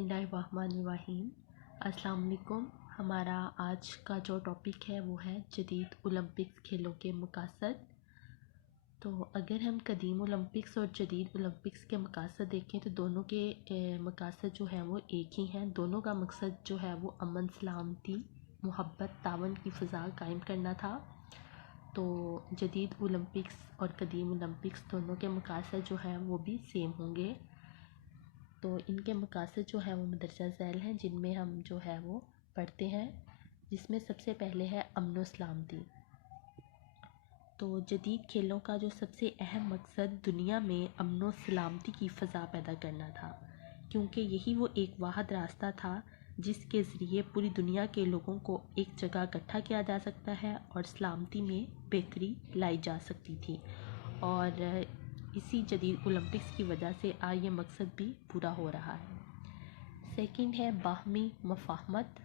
اللہ الرحمن الرحیم۔ السلام علیکم۔ ہمارا آج کا جو ٹاپک ہے وہ ہے جدید اولمپکس کھیلوں کے مقاصد۔ تو اگر ہم قدیم اولمپکس اور جدید اولمپکس کے مقاصد دیکھیں تو دونوں کے مقاصد جو ہیں وہ ایک ہی ہیں۔ دونوں کا مقصد جو ہے وہ امن، سلامتی، محبت، تعاون کی فضا قائم کرنا تھا۔ تو جدید اولمپکس اور قدیم اولمپکس دونوں کے مقاصد جو ہیں وہ بھی سیم ہوں گے۔ تو ان کے مقاصد جو ہیں وہ مندرجہ ذیل ہیں، جن میں ہم جو ہے وہ پڑھتے ہیں، جس میں سب سے پہلے ہے امن و سلامتی۔ تو جدید کھیلوں کا جو سب سے اہم مقصد دنیا میں امن و سلامتی کی فضا پیدا کرنا تھا، کیونکہ یہی وہ ایک واحد راستہ تھا جس کے ذریعے پوری دنیا کے لوگوں کو ایک جگہ اکٹھا کیا جا سکتا ہے اور سلامتی میں بہتری لائی جا سکتی تھی، اور اسی جدید اولمپکس کی وجہ سے آج یہ مقصد بھی پورا ہو رہا ہے۔ سیکنڈ ہے باہمی مفاہمت۔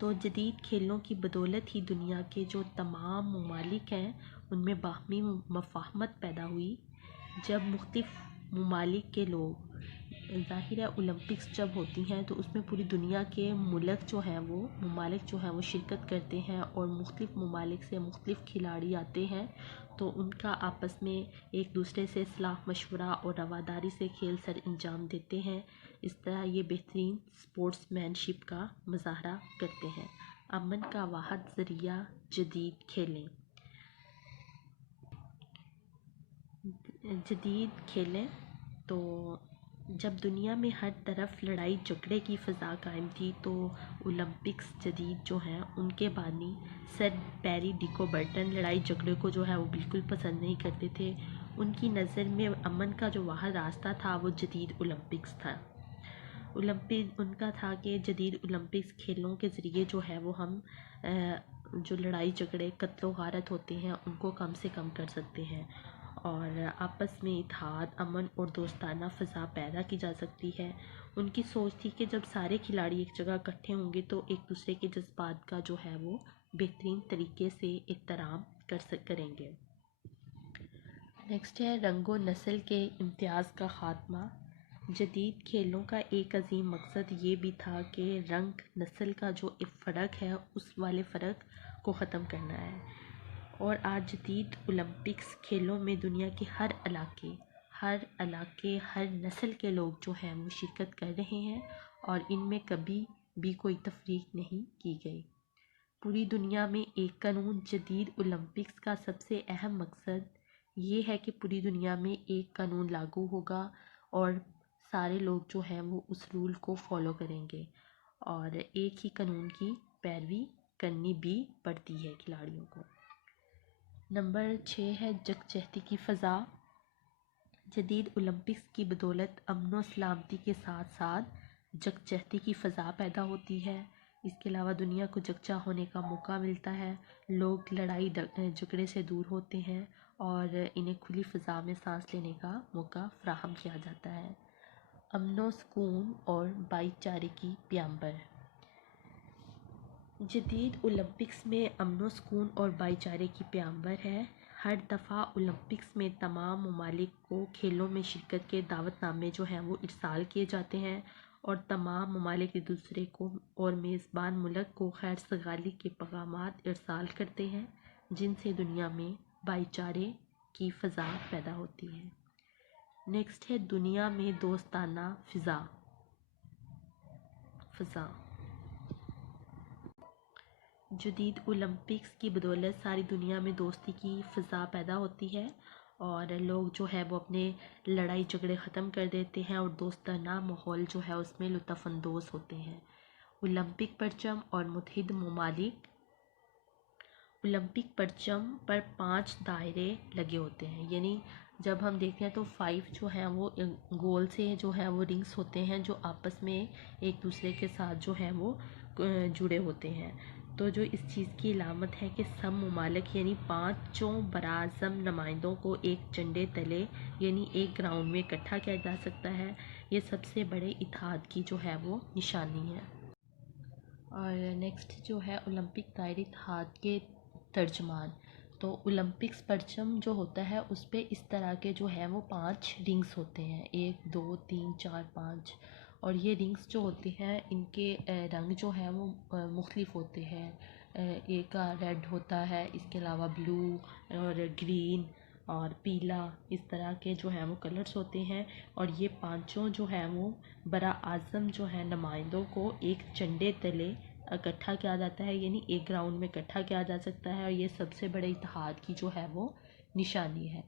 تو جدید کھیلوں کی بدولت ہی دنیا کے جو تمام ممالک ہیں ان میں باہمی مفاہمت پیدا ہوئی۔ جب مختلف ممالک کے لوگ، ظاہر ہے اولمپکس جب ہوتی ہیں تو اس میں پوری دنیا کے ممالک جو ہیں وہ شرکت کرتے ہیں، اور مختلف ممالک سے مختلف کھلاڑی آتے ہیں، تو ان کا آپس میں ایک دوسرے سے صلاح مشورہ اور رواداری سے کھیل سر انجام دیتے ہیں۔ اس طرح یہ بہترین سپورٹس مین شپ کا مظاہرہ کرتے ہیں۔ امن کا واحد ذریعہ جدید کھیلیں۔ جدید کھیلیں تو جب دنیا میں ہر طرف لڑائی جھگڑے کی فضا قائم تھی تو اولمپکس جدید جو ہیں ان کے بانی سر پیری ڈی کوبرٹن لڑائی جھگڑے کو جو ہے وہ بالکل پسند نہیں کرتے تھے۔ ان کی نظر میں امن کا جو واحد راستہ تھا وہ جدید اولمپکس تھا۔ ان کا تھا کہ جدید اولمپکس کھیلوں کے ذریعے جو ہے وہ ہم جو لڑائی جھگڑے، قتل و غارت ہوتے ہیں ان کو کم سے کم کر سکتے ہیں، اور آپس میں اتحاد، امن اور دوستانہ فضا پیدا کی جا سکتی ہے۔ ان کی سوچ تھی کہ جب سارے کھلاڑی ایک جگہ اکٹھے ہوں گے تو ایک دوسرے کے جذبات کا جو ہے وہ بہترین طریقے سے احترام کریں گے۔ نیکسٹ ہے رنگ و نسل کے امتیاز کا خاتمہ۔ جدید کھیلوں کا ایک عظیم مقصد یہ بھی تھا کہ رنگ نسل کا جو ایک فرق ہے اس والے فرق کو ختم کرنا ہے، اور آج جدید اولمپکس کھیلوں میں دنیا کے ہر علاقے، ہر نسل کے لوگ جو ہیں وہ شرکت کر رہے ہیں، اور ان میں کبھی بھی کوئی تفریق نہیں کی گئی۔ پوری دنیا میں ایک قانون۔ جدید اولمپکس کا سب سے اہم مقصد یہ ہے کہ پوری دنیا میں ایک قانون لاگو ہوگا اور سارے لوگ جو ہیں وہ اس رول کو فالو کریں گے، اور ایک ہی قانون کی پیروی کرنی بھی پڑتی ہے کھلاڑیوں کو۔ نمبر 6 ہے یکجہتی کی فضا۔ جدید اولمپکس کی بدولت امن و سلامتی کے ساتھ ساتھ یکجہتی کی فضا پیدا ہوتی ہے۔ اس کے علاوہ دنیا کو یکجا ہونے کا موقع ملتا ہے، لوگ لڑائی جھگڑے سے دور ہوتے ہیں اور انہیں کھلی فضا میں سانس لینے کا موقع فراہم کیا جاتا ہے۔ امن و سکون اور بھائی چارے کی پیامبر۔ جدید اولمپکس میں امن و سکون اور بھائی چارے کی پیامبر ہے۔ ہر دفعہ اولمپکس میں تمام ممالک کو کھیلوں میں شرکت کے دعوت نامے جو ہیں وہ ارسال کیے جاتے ہیں، اور تمام ممالک ایک دوسرے کو اور میزبان ملک کو خیر سگالی کے پیغامات ارسال کرتے ہیں، جن سے دنیا میں بھائی چارے کی فضا پیدا ہوتی ہے۔ نیکسٹ ہے دنیا میں دوستانہ فضا۔ جدید اولمپکس کی بدولت ساری دنیا میں دوستی کی فضا پیدا ہوتی ہے، اور لوگ جو ہے وہ اپنے لڑائی جھگڑے ختم کر دیتے ہیں اور دوستانہ ماحول جو ہے اس میں لطف اندوز ہوتے ہیں۔ اولمپک پرچم اور متحد ممالک۔ اولمپک پرچم پر 5 دائرے لگے ہوتے ہیں، یعنی جب ہم دیکھتے ہیں تو 5 جو ہیں وہ گول سے جو ہے وہ رنگس ہوتے ہیں جو آپس میں ایک دوسرے کے ساتھ جو ہیں وہ جڑے ہوتے ہیں۔ تو جو اس چیز کی علامت ہے کہ سب ممالک یعنی 5 براعظم نمائندوں کو ایک جھنڈے تلے یعنی ایک گراؤنڈ میں اکٹھا کیا جا سکتا ہے، یہ سب سے بڑے اتحاد کی جو ہے وہ نشانی ہے۔ اور نیکسٹ جو ہے اولمپک دائرے اتحاد کے ترجمان۔ تو اولمپکس پرچم جو ہوتا ہے اس پہ اس طرح کے جو ہے وہ 5 رنگس ہوتے ہیں، 1 2 3 4 5، اور یہ رنگس جو ہوتے ہیں ان کے رنگ جو ہیں وہ مختلف ہوتے ہیں. ایک کا ریڈ ہوتا ہے، اس کے علاوہ بلو اور گرین اور پیلا، اس طرح کے جو ہیں وہ کلرز ہوتے ہیں. اور یہ پانچوں جو ہیں وہ براعظم جو ہے نمائندوں کو ایک جھنڈے تلے اکٹھا کیا جاتا ہے، یعنی ایک گراؤنڈ میں اکٹھا کیا جا سکتا ہے، اور یہ سب سے بڑے اتحاد کی جو ہے وہ نشانی ہے.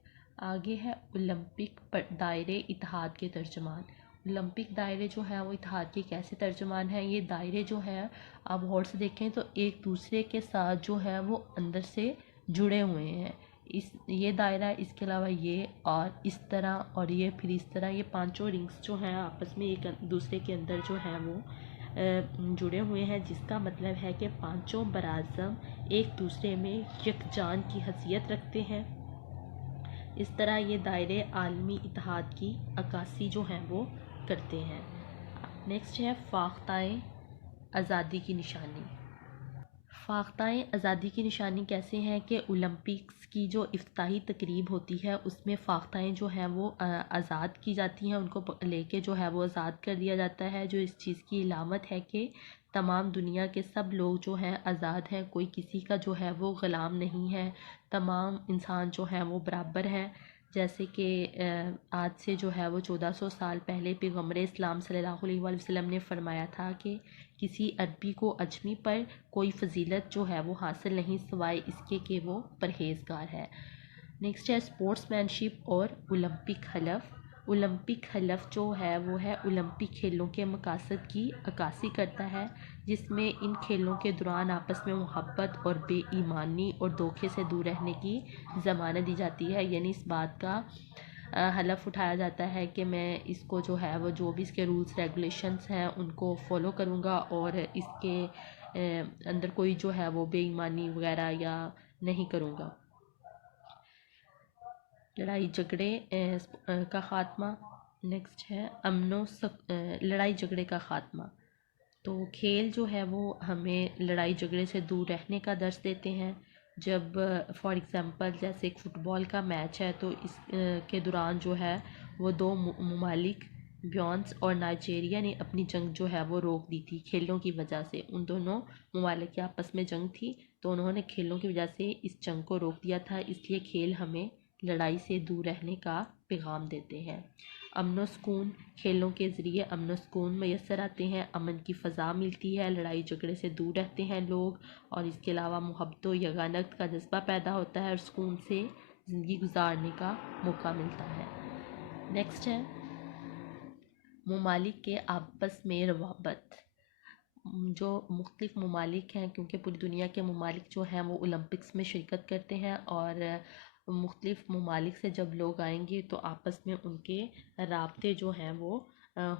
آگے ہے اولمپک دائرے اتحاد کے ترجمان. اولمپک دائرے جو ہیں وہ اتحاد کے کیسے ترجمان ہیں؟ یہ دائرے جو ہیں آپ غور سے دیکھیں تو ایک دوسرے کے ساتھ جو ہے وہ اندر سے جڑے ہوئے ہیں. یہ دائرہ، اس کے علاوہ یہ اور اس طرح اور یہ پھر اس طرح، یہ پانچوں رنگس جو ہیں آپس میں ایک دوسرے کے اندر جو ہیں وہ جڑے ہوئے ہیں، جس کا مطلب ہے کہ پانچوں براعظم ایک دوسرے میں یکجان کی حیثیت رکھتے ہیں. اس طرح یہ دائرے عالمی اتحاد کی عکاسی جو ہیں وہ کرتے ہیں. نیکسٹ ہے فاختۂ آزادی کی نشانی. فاختۂ آزادی کی نشانی کیسے ہیں کہ اولمپکس کی جو افتتاحی تقریب ہوتی ہے اس میں فاختائیں جو ہیں وہ آزاد کی جاتی ہیں، ان کو لے کے جو ہے وہ آزاد کر دیا جاتا ہے، جو اس چیز کی علامت ہے کہ تمام دنیا کے سب لوگ جو ہیں آزاد ہیں، کوئی کسی کا جو ہے وہ غلام نہیں ہے، تمام انسان جو ہیں وہ برابر ہیں. جیسے کہ آج سے جو ہے وہ 1400 سال پہلے پیغمبر اسلام صلی اللہ علیہ وآلہ وسلم نے فرمایا تھا کہ کسی عربی کو عجمی پر کوئی فضیلت جو ہے وہ حاصل نہیں سوائے اس کے کہ وہ پرہیزگار ہے. نیکسٹ ہے اسپورٹس مین شپ اور اولمپک حلف. اولمپک حلف جو ہے وہ ہے اولمپک کھیلوں کے مقاصد کی عکاسی کرتا ہے، جس میں ان کھیلوں کے دوران آپس میں محبت اور بے ایمانی اور دھوکے سے دور رہنے کی ضمانت دی جاتی ہے. یعنی اس بات کا حلف اٹھایا جاتا ہے کہ میں اس کو جو ہے وہ جو بھی اس کے رولز ریگولیشنز ہیں ان کو فالو کروں گا، اور اس کے اندر کوئی جو ہے وہ بے ایمانی وغیرہ یا نہیں کروں گا. لڑائی جھگڑے کا خاتمہ. نیکسٹ ہے لڑائی جھگڑے کا خاتمہ. تو کھیل جو ہے وہ ہمیں لڑائی جھگڑے سے دور رہنے کا درس دیتے ہیں. جب فار ایگزامپل جیسے ایک فٹ بال کا میچ ہے تو اس کے دوران جو ہے وہ دو ممالک بیونس اور نائجیریا نے اپنی جنگ جو ہے وہ روک دی تھی کھیلوں کی وجہ سے. ان دونوں ممالک کے آپس میں جنگ تھی تو انہوں نے کھیلوں کی وجہ سے اس جنگ کو روک دیا تھا. اس لیے کھیل ہمیں لڑائی سے دور رہنے کا پیغام دیتے ہیں. امن و سکون. کھیلوں کے ذریعے امن و سکون میسر آتے ہیں، امن کی فضا ملتی ہے، لڑائی جھگڑے سے دور رہتے ہیں لوگ، اور اس کے علاوہ محبت و یگانت کا جذبہ پیدا ہوتا ہے اور سکون سے زندگی گزارنے کا موقع ملتا ہے. نیکسٹ ہے ممالک کے آپس میں روابط. جو مختلف ممالک ہیں، کیونکہ پوری دنیا کے ممالک جو ہیں وہ اولمپکس میں شرکت کرتے ہیں، اور مختلف ممالک سے جب لوگ آئیں گے تو آپس میں ان کے رابطے جو ہیں وہ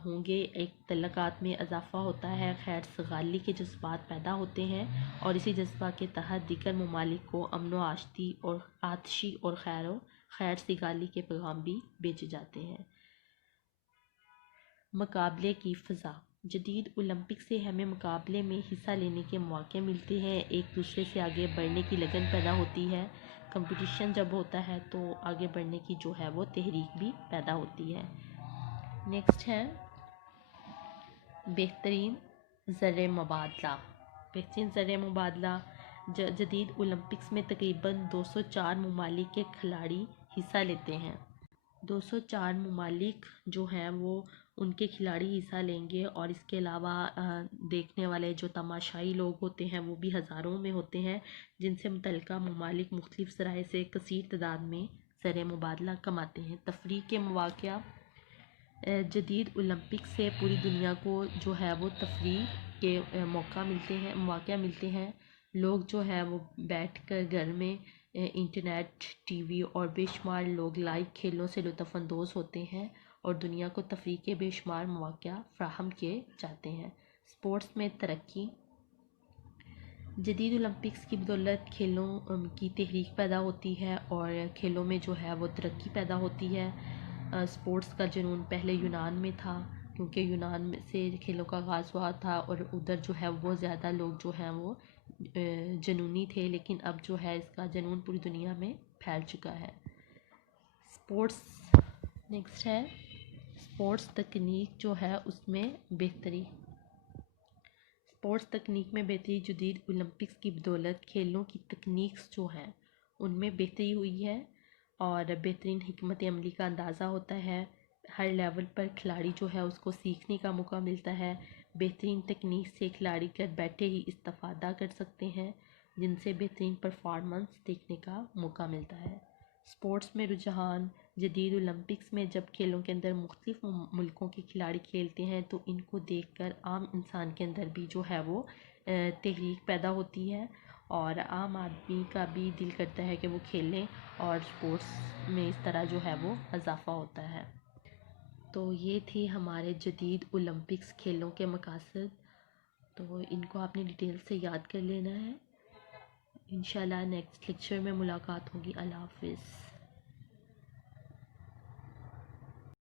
ہوں گے. ایک تعلقات میں اضافہ ہوتا ہے، خیر سگالی کے جذبات پیدا ہوتے ہیں، اور اسی جذبہ کے تحت دیگر ممالک کو امن و آتشی اور خیر سگالی کے پیغام بھی بھیجے جاتے ہیں. مقابلے کی فضا. جدید اولمپک سے ہمیں مقابلے میں حصہ لینے کے مواقع ملتے ہیں، ایک دوسرے سے آگے بڑھنے کی لگن پیدا ہوتی ہے. کمپٹیشن جب ہوتا ہے تو آگے بڑھنے کی جو ہے وہ تحریک بھی پیدا ہوتی ہے. نیکسٹ ہے بہترین زرعِ مبادلہ. بہترین زرعِ مبادلہ. جدید اولمپکس میں تقریباً 204 ممالک کے کھلاڑی حصہ لیتے ہیں. 204 ممالک جو ہیں وہ ان کے کھلاڑی حصہ لیں گے، اور اس کے علاوہ دیکھنے والے جو تماشائی لوگ ہوتے ہیں وہ بھی ہزاروں میں ہوتے ہیں، جن سے متعلقہ ممالک مختلف ذرائع سے کثیر تعداد میں زرعِ مبادلہ کماتے ہیں. تفریح کے مواقع. جدید اولمپک سے پوری دنیا کو جو ہے وہ تفریح کے مواقع ملتے ہیں. لوگ جو ہے وہ بیٹھ کر گھر میں انٹرنیٹ، ٹی وی اور بے شمار لوگ لائیو کھیلوں سے لطف اندوز ہوتے ہیں، اور دنیا کو تفریح کے بے شمار مواقع فراہم کیے جاتے ہیں. اسپورٹس میں ترقی. جدید اولمپکس کی بدولت کھیلوں کی تحریک پیدا ہوتی ہے، اور کھیلوں میں جو ہے وہ ترقی پیدا ہوتی ہے. اسپورٹس کا جنون پہلے یونان میں تھا، کیونکہ یونان میں سے کھیلوں کا آغاز ہوا تھا، اور ادھر جو ہے وہ زیادہ لوگ جو ہیں وہ جنونی تھے، لیکن اب جو ہے اس کا جنون پوری دنیا میں پھیل چکا ہے. اسپورٹس. نیکسٹ ہے اسپورٹس تکنیک جو ہے اس میں بہتری اسپورٹس تکنیک میں بہتری جدید اولمپکس کی بدولت کھیلوں کی تکنیکس جو ہیں ان میں بہتری ہوئی ہے اور بہترین حکمت عملی کا اندازہ ہوتا ہے. ہر لیول پر کھلاڑی جو ہے اس کو سیکھنے کا موقع ملتا ہے. بہترین تکنیک سے کھلاڑی گھر بیٹھے ہی استفادہ کر سکتے ہیں جن سے بہترین پرفارمنس دیکھنے کا موقع ملتا ہے. اسپورٹس میں رجحان جدید اولمپکس میں جب کھیلوں کے اندر مختلف ملکوں کے کھلاڑی کھیلتے ہیں تو ان کو دیکھ کر عام انسان کے اندر بھی جو ہے وہ تحریک پیدا ہوتی ہے اور عام آدمی کا بھی دل کرتا ہے کہ وہ کھیلیں اور اسپورٹس میں اس طرح جو ہے وہ اضافہ ہوتا ہے. تو یہ تھی ہمارے جدید اولمپکس کھیلوں کے مقاصد. تو ان کو آپ نے ڈیٹیل سے یاد کر لینا ہے. انشاءاللہ نیکسٹ لیکچر میں ملاقات ہوگی. اللہ حافظ.